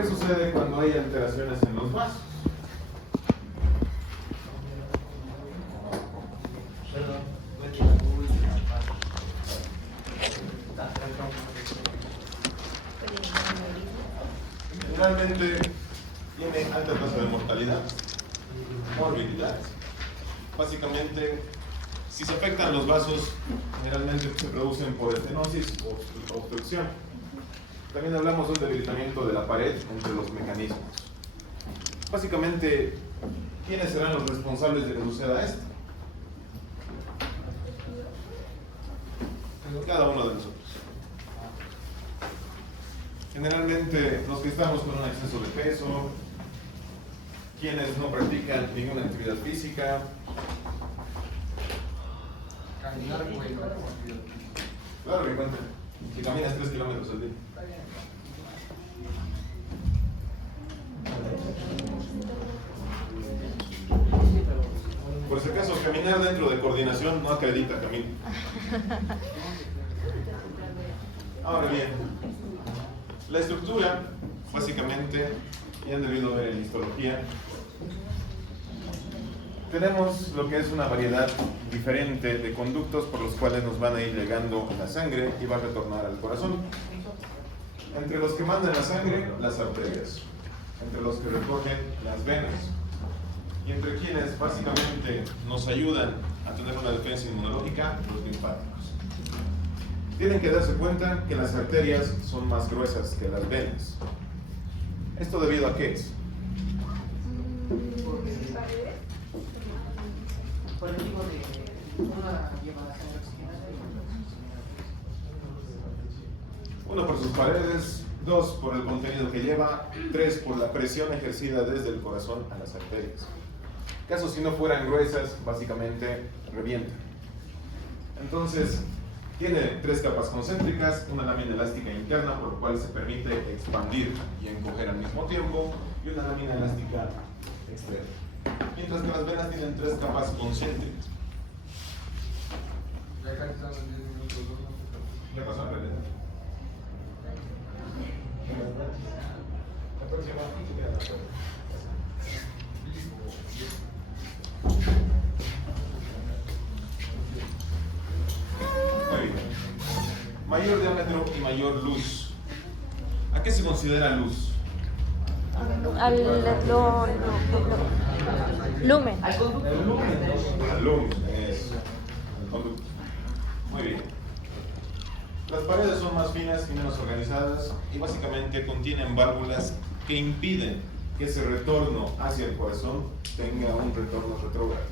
¿Qué sucede cuando hay alteraciones en los vasos? Generalmente tiene alta tasa de mortalidad, morbilidad. Básicamente, si se afectan los vasos, generalmente se producen por estenosis o obstrucción. También hablamos de un debilitamiento de la pared entre los mecanismos. Básicamente, ¿quiénes serán los responsables de que suceda esto? Cada uno de nosotros. Generalmente los que estamos con un exceso de peso, quienes no practican ninguna actividad física. Claro que cuenta. Si caminas 3 kilómetros al día. Por si acaso, caminar dentro de coordinación no acredita camino. Ahora bien, la estructura, básicamente, ya han debido ver en histología, tenemos lo que es una variedad diferente de conductos por los cuales nos van a ir llegando la sangre y va a retornar al corazón. Entre los que mandan la sangre, las arterias. Entre los que recogen, las venas. Y entre quienes básicamente nos ayudan a tener una defensa inmunológica, los linfáticos. Tienen que darse cuenta que las arterias son más gruesas que las venas. ¿Esto debido a qué es? Por el tipo de una lleva la sangre oxigenada y Uno por sus paredes, 2 por el contenido que lleva, 3 por la presión ejercida desde el corazón a las arterias. Caso si no fueran gruesas, básicamente revientan. Entonces, tiene 3 capas concéntricas, una lámina elástica interna por la cual se permite expandir y encoger al mismo tiempo, y una lámina elástica externa. Mientras que las venas tienen 3 capas concéntricas. ¿Qué pasó en realidad? La próxima se queda en la puerta. Muy bien. Mayor diámetro y mayor luz. ¿A qué se considera luz? Lumen. Al lumen, es el conducto. Muy bien. Las paredes son más finas y menos organizadas y básicamente contienen válvulas que impiden que ese retorno hacia el corazón tenga un retorno retrógrado.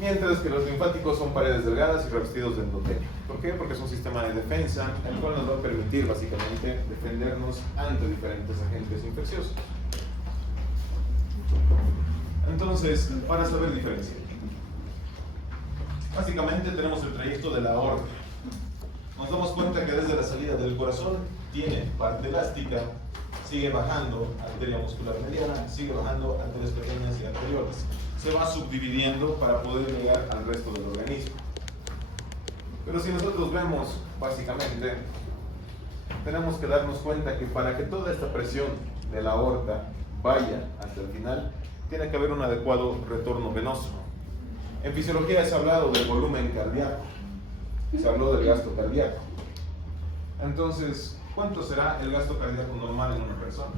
Mientras que los linfáticos son paredes delgadas y revestidos de endotelio. ¿Por qué? Porque es un sistema de defensa el cual nos va a permitir básicamente defendernos ante diferentes agentes infecciosos. Entonces, para saber diferenciar, básicamente tenemos el trayecto de la aorta. Nos damos cuenta que desde la salida del corazón tiene parte elástica, sigue bajando arteria muscular mediana, sigue bajando arterias pequeñas y arteriolas. Se va subdividiendo para poder llegar al resto del organismo. Pero si nosotros vemos, básicamente, tenemos que darnos cuenta que para que toda esta presión de la aorta vaya hasta el final, tiene que haber un adecuado retorno venoso. En fisiología se ha hablado del volumen cardíaco, se habló del gasto cardíaco. Entonces, ¿cuánto será el gasto cardíaco normal en una persona?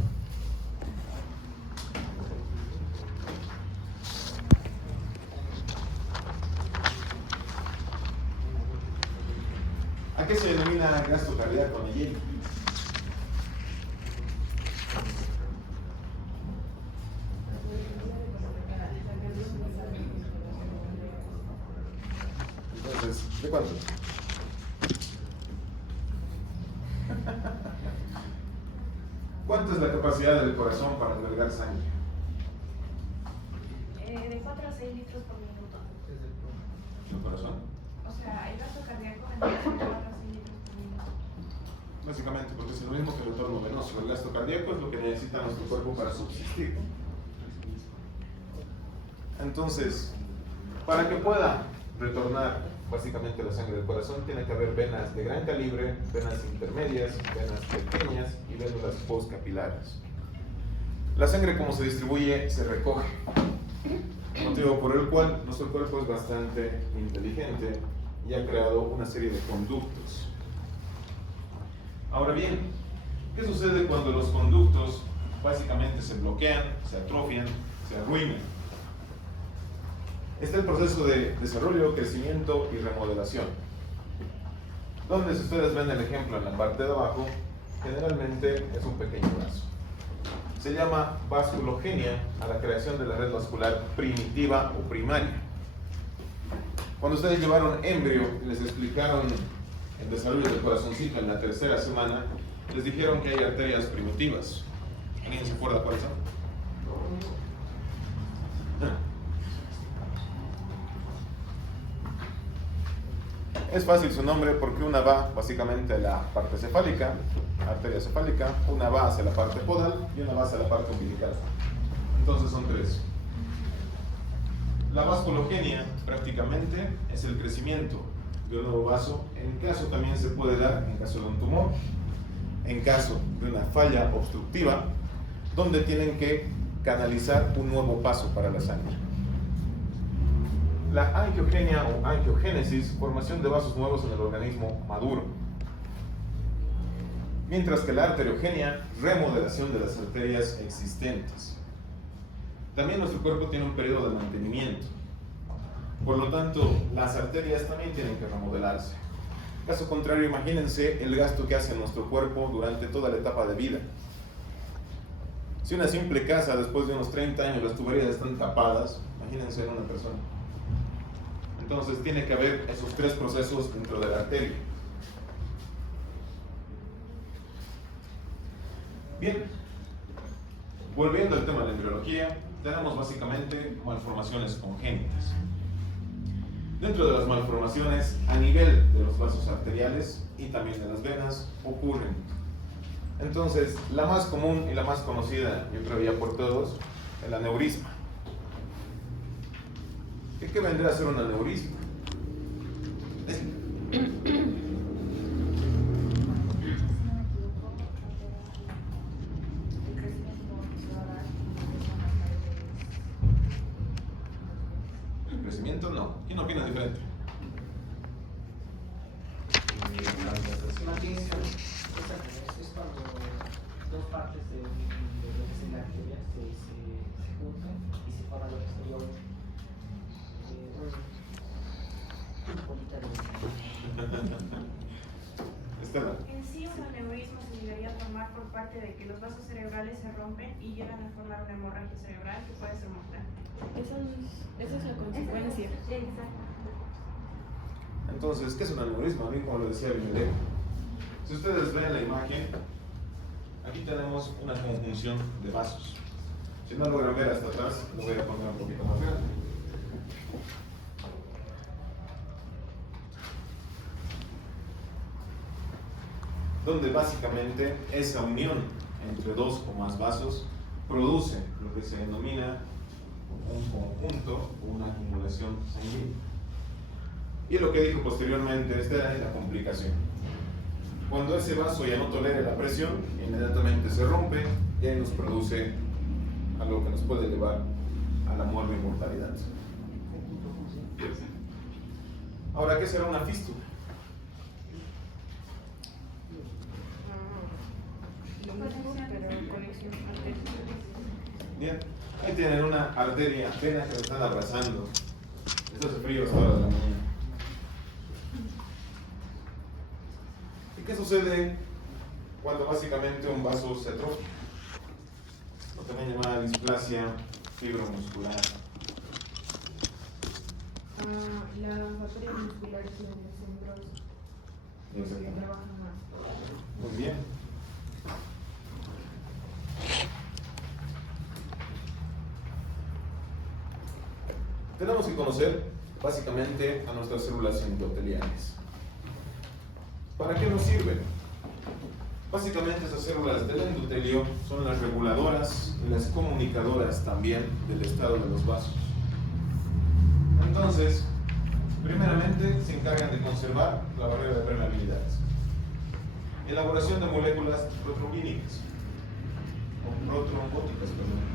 ¿A qué se denomina gasto cardíaco, Nayeli? Entonces, ¿de cuánto? ¿Cuánto es la capacidad del corazón para albergar sangre? De 4 a 6 litros por minuto. ¿El corazón? O sea, el gasto cardíaco es de 4 a 6 litros por minuto. Básicamente, porque es lo mismo que el retorno venoso. El gasto cardíaco es lo que necesita nuestro cuerpo para subsistir. Entonces, para que pueda retornar básicamente la sangre del corazón, tiene que haber venas de gran calibre, venas intermedias, venas pequeñas y vénulas postcapilares. La sangre, como se distribuye, se recoge, motivo por el cual nuestro cuerpo es bastante inteligente y ha creado una serie de conductos. Ahora bien, ¿qué sucede cuando los conductos básicamente se bloquean, se atrofian, se arruinan? Está el proceso de desarrollo, crecimiento y remodelación, donde, si ustedes ven el ejemplo en la parte de abajo, generalmente es un pequeño vaso. Se llama vasculogenia a la creación de la red vascular primitiva o primaria. Cuando ustedes llevaron embrio y les explicaron el desarrollo del corazoncito en la tercera semana, les dijeron que hay arterias primitivas. ¿Alguien se acuerda cuáles son? Es fácil su nombre porque una va básicamente a la parte cefálica, arteria cefálica, una va hacia la parte podal y una va hacia la parte umbilical. Entonces son tres. La vasculogenia prácticamente es el crecimiento de un nuevo vaso. En caso también se puede dar en caso de un tumor, en caso de una falla obstructiva, donde tienen que canalizar un nuevo paso para la sangre. La angiogenia o angiogénesis, formación de vasos nuevos en el organismo maduro. Mientras que la arteriogenia, remodelación de las arterias existentes. También nuestro cuerpo tiene un periodo de mantenimiento. Por lo tanto, las arterias también tienen que remodelarse. Caso contrario, imagínense el gasto que hace nuestro cuerpo durante toda la etapa de vida. Si una simple casa, después de unos 30 años, las tuberías están tapadas, imagínense en una persona. Entonces tiene que haber esos tres procesos dentro de la arteria. Bien, volviendo al tema de la embriología, tenemos básicamente malformaciones congénitas. Dentro de las malformaciones, a nivel de los vasos arteriales y también de las venas, ocurren. Entonces, la más común y la más conocida, yo creo ya por todos, el aneurisma. ¿Qué vendría a ser un aneurisma? El crecimiento no. ¿Quién opina diferente? Más bien es cuando dos partes de lo que es la arteria se juntan y se forma lo que estoy yo. Estela. En sí, un aneurisma se llegaría a formar por parte de que los vasos cerebrales se rompen y llegan a formar una hemorragia cerebral que puede ser mortal. Esa es la consecuencia. Exacto. Entonces, ¿qué es un aneurisma? A mí, como lo decía Bimelec, si ustedes ven la imagen, aquí tenemos una conjunción de vasos. Si no logran ver hasta atrás, lo voy a poner un poquito más grande. Donde básicamente esa unión entre dos o más vasos produce lo que se denomina un conjunto o una acumulación sanguínea. Y lo que dijo posteriormente, esta es la complicación. Cuando ese vaso ya no tolera la presión, inmediatamente se rompe y ahí nos produce algo que nos puede llevar a la muerte y mortalidad. Ahora, ¿qué será una fístula? Bien, ahí tienen una arteria, venas que lo están abrazando. Esto hace frío a las horas de la mañana. ¿Y qué sucede cuando básicamente un vaso se atrofia? Lo también llamada displasia fibromuscular. Las arterias musculares son grosas, porque trabajan más. Muy bien. Tenemos que conocer básicamente a nuestras células endoteliales. ¿Para qué nos sirven? Básicamente esas células del endotelio son las reguladoras y las comunicadoras también del estado de los vasos. Entonces, Primeramente, se encargan de conservar la barrera de permeabilidades. Elaboración de moléculas protrombínicas, o protrombóticas, perdón.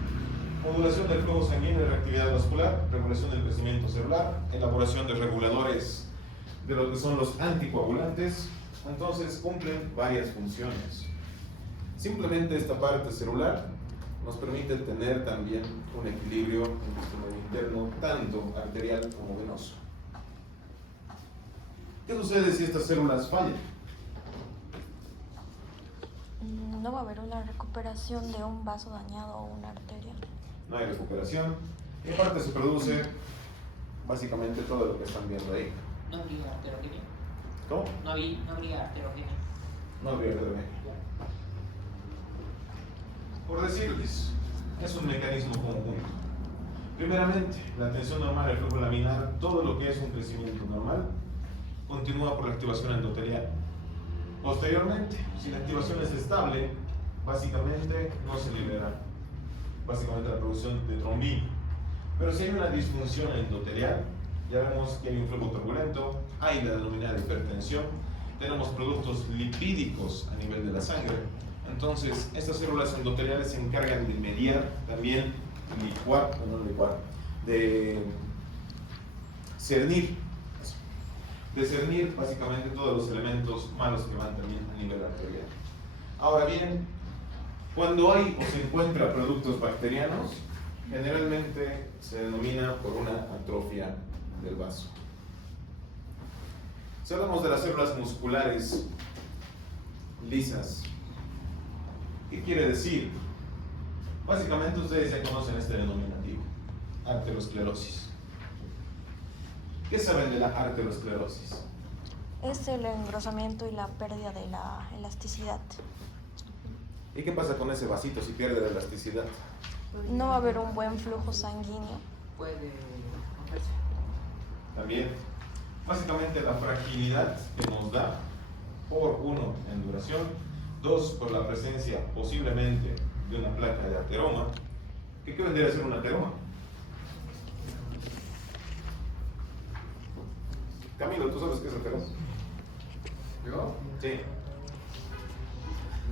Modulación del flujo sanguíneo y reactividad vascular, regulación del crecimiento celular, elaboración de reguladores de lo que son los anticoagulantes. Entonces cumplen varias funciones. Simplemente esta parte celular nos permite tener también un equilibrio en el sistema interno, tanto arterial como venoso. ¿Qué sucede si estas células fallan? No va a haber una recuperación de un vaso dañado o una arteria. No hay recuperación. En parte se produce básicamente todo lo que están viendo ahí. No habría arterogenia. ¿Cómo? No habría arterogenia. No habría arteria. Por decirles, es un mecanismo conjunto. Primeramente, la tensión normal del flujo laminar, todo lo que es un crecimiento normal, continúa por la activación endotelial. Posteriormente, si la activación es estable, básicamente no se libera básicamente la producción de trombina. Pero si hay una disfunción endotelial, ya vemos que hay un flujo turbulento, hay la denominada hipertensión, tenemos productos lipídicos a nivel de la sangre. Entonces, estas células endoteliales se encargan de mediar también, de cernir básicamente todos los elementos malos que van también a nivel arterial. Ahora bien, cuando hay o se encuentra productos bacterianos, generalmente se denomina por una atrofia del vaso. Si hablamos de las células musculares lisas, ¿qué quiere decir? Básicamente ustedes ya conocen este denominativo, arteriosclerosis. ¿Qué saben de la arteriosclerosis? Es el engrosamiento y la pérdida de la elasticidad. ¿Y qué pasa con ese vasito si pierde la elasticidad? No va a haber un buen flujo sanguíneo. Puede romperse. También, básicamente la fragilidad que nos da, por uno, en duración, dos, por la presencia posiblemente de una placa de ateroma. ¿Qué vendría a ser un ateroma? Camilo, ¿tú sabes qué es ateroma? ¿Yo? Sí,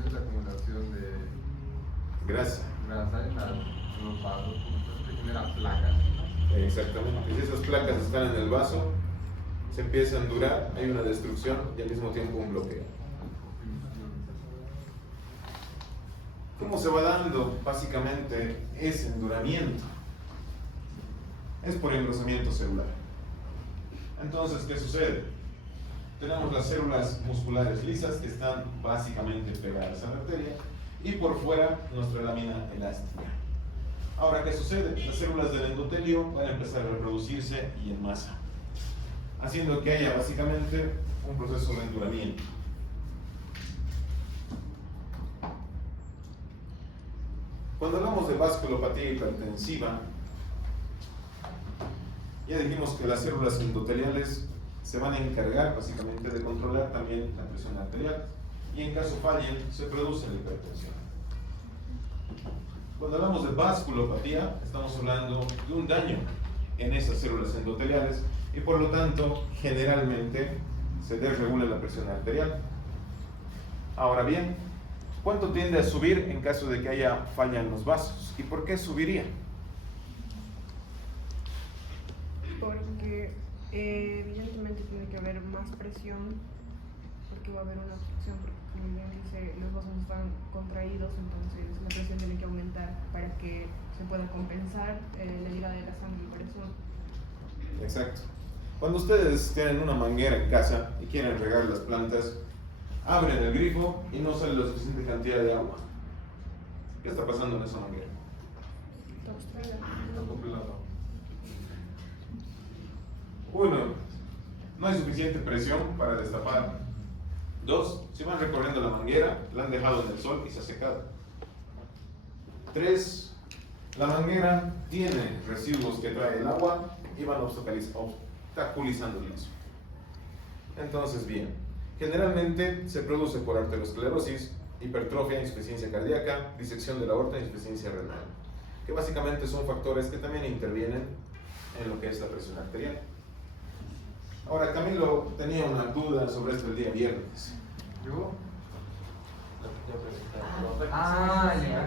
Es la acumulación de grasa. grasa en los vasos que genera placas. Exactamente. Si esas placas están en el vaso, se empieza a endurar, hay una destrucción y al mismo tiempo un bloqueo. ¿Cómo se va dando básicamente ese enduramiento? Es por engrosamiento celular. Entonces, ¿qué sucede? Tenemos las células musculares lisas que están básicamente pegadas a la arteria y por fuera nuestra lámina elástica. Ahora, ¿qué sucede? Las células del endotelio van a empezar a reproducirse y en masa, haciendo que haya básicamente un proceso de enduramiento. Cuando hablamos de vasculopatía hipertensiva, ya dijimos que las células endoteliales se van a encargar básicamente de controlar también la presión arterial y en caso fallen se produce la hipertensión. Cuando hablamos de vasculopatía estamos hablando de un daño en esas células endoteliales y por lo tanto generalmente se desregula la presión arterial. Ahora bien, ¿cuánto tiende a subir en caso de que haya falla en los vasos? ¿Y por qué subiría? Porque evidentemente tiene que haber más presión, porque va a haber una obstrucción, porque como bien dice, los vasos están contraídos, entonces la presión tiene que aumentar para que se pueda compensar la llegada de la sangre y por eso. Exacto. Cuando ustedes tienen una manguera en casa y quieren regar las plantas, abren el grifo y no sale la suficiente cantidad de agua. ¿Qué está pasando en esa manguera? Está obstruida. Está compilado. Uno, no hay suficiente presión para destapar. Dos, si van recorriendo la manguera, la han dejado en el sol y se ha secado. Tres, la manguera tiene residuos que trae el agua y van obstaculizando el vaso. Entonces, bien, generalmente se produce por arteriosclerosis, hipertrofia, insuficiencia cardíaca, disección de la aorta, insuficiencia renal, que básicamente son factores que también intervienen en lo que es la presión arterial. Ahora, Camilo tenía una duda sobre esto el día viernes. ¿Yo? Ah, ya.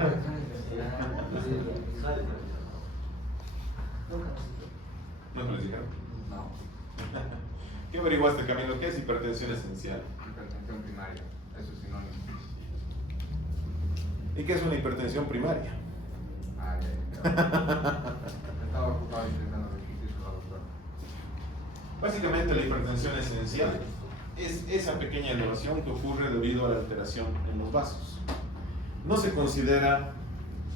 ¿No les dijeron? No. ¿Qué averiguaste, Camilo? ¿Qué es hipertensión esencial? Hipertensión primaria. Eso es sinónimo. ¿Y qué es una hipertensión primaria? Ah, ya. Estaba ocupado intentando repetir la doctora. Básicamente la hipertensión esencial es esa pequeña elevación que ocurre debido a la alteración en los vasos. No se considera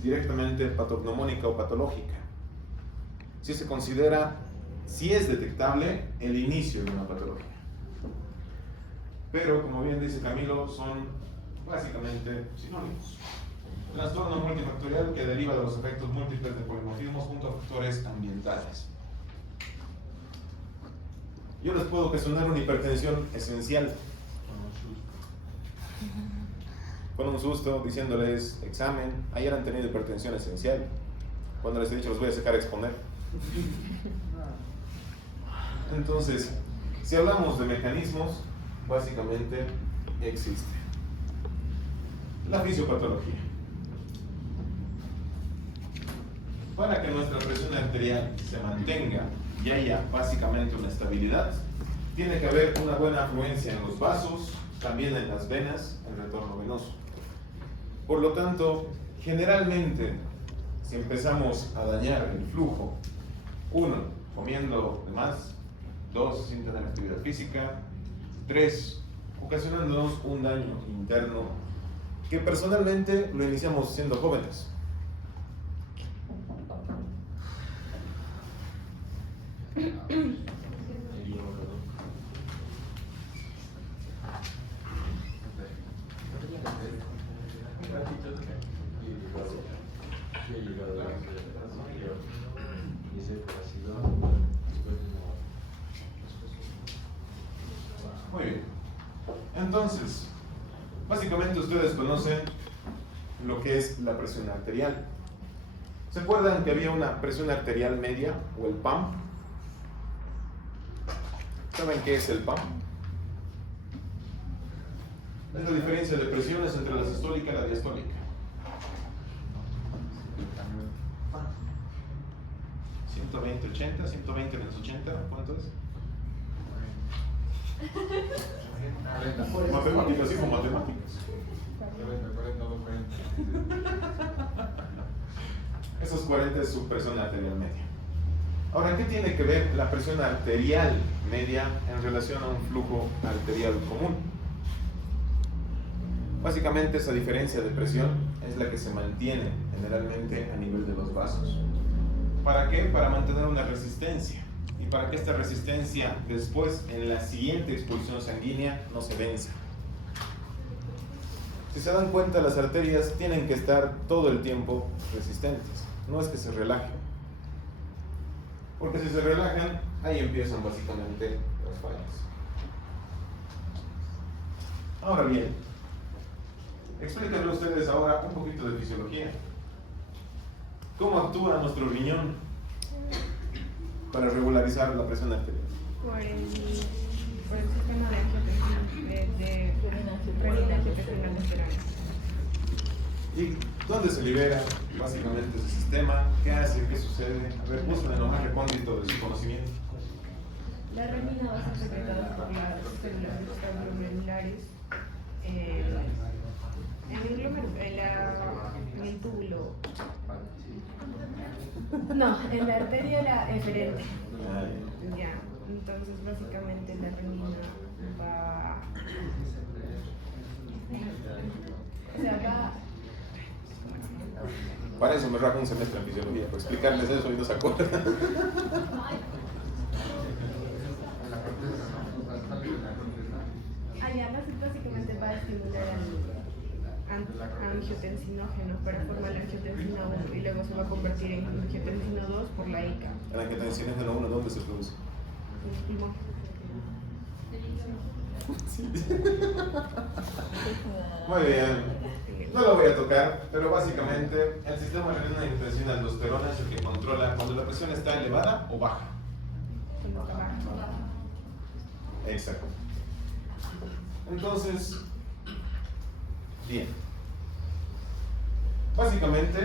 directamente patognomónica o patológica. Sí se considera, si es detectable, el inicio de una patología. Pero, como bien dice Camilo, son básicamente sinónimos. Trastorno multifactorial que deriva de los efectos múltiples de polimorfismos junto a factores ambientales. Yo les puedo ocasionar una hipertensión esencial con un susto, diciéndoles examen, ayer han tenido hipertensión esencial, cuando les he dicho los voy a sacar a exponer. Entonces, si hablamos de mecanismos, básicamente existe la fisiopatología. Para que nuestra presión arterial se mantenga y haya básicamente una estabilidad, tiene que haber una buena afluencia en los vasos, también en las venas, el retorno venoso. Por lo tanto, generalmente, si empezamos a dañar el flujo, 1, comiendo de más, 2, sin tener actividad física, 3, ocasionándonos un daño interno que personalmente lo iniciamos siendo jóvenes. Muy bien. Entonces, básicamente ustedes conocen lo que es la presión arterial. ¿Se acuerdan que había una presión arterial media o el PAM? ¿Saben qué es el PAM? Es la diferencia de presiones entre la sistólica y la diastólica. 120, 80, 120 menos 80, ¿cuánto es? Matemáticas, hijo, matemáticas. 40. Esos 40 es su presión arterial media. Ahora, ¿qué tiene que ver la presión arterial media en relación a un flujo arterial común? Básicamente esa diferencia de presión es la que se mantiene generalmente a nivel de los vasos. ¿Para qué? Para mantener una resistencia. Y para que esta resistencia después, en la siguiente exposición sanguínea, no se venza. Si se dan cuenta, las arterias tienen que estar todo el tiempo resistentes. No es que se relajen. Porque si se relajan, ahí empiezan básicamente las fallas. Ahora bien, explíquenme ustedes ahora un poquito de fisiología. ¿Cómo actúa nuestro riñón para regularizar la presión arterial? Por el sistema de angiotensina, de renina-angiotensina aldosterona. ¿Y dónde se libera básicamente ese sistema? ¿Qué hace? ¿Qué sucede? A ver, búsquenme lo más recóndito de su conocimiento. La renina va a ser secretada por las células extraglomerares en el túbulo. No, en la arteria eferente. Ya, entonces básicamente la renina va. O sea, va. Para eso me rajo un semestre en fisiología, para explicarles eso y no se acuerdan. Allá básicamente va a estimular al angiotensinógeno para formar la angiotensina 1 y luego se va a convertir en angiotensina 2 por la ICA. La angiotensinógeno 1, ¿dónde se produce? En el pulmón. Muy bien. No lo voy a tocar, pero básicamente el sistema renina-angiotensina aldosterona es el que controla cuando la presión está elevada o baja. Cuando está baja. Exacto. Entonces, bien. Básicamente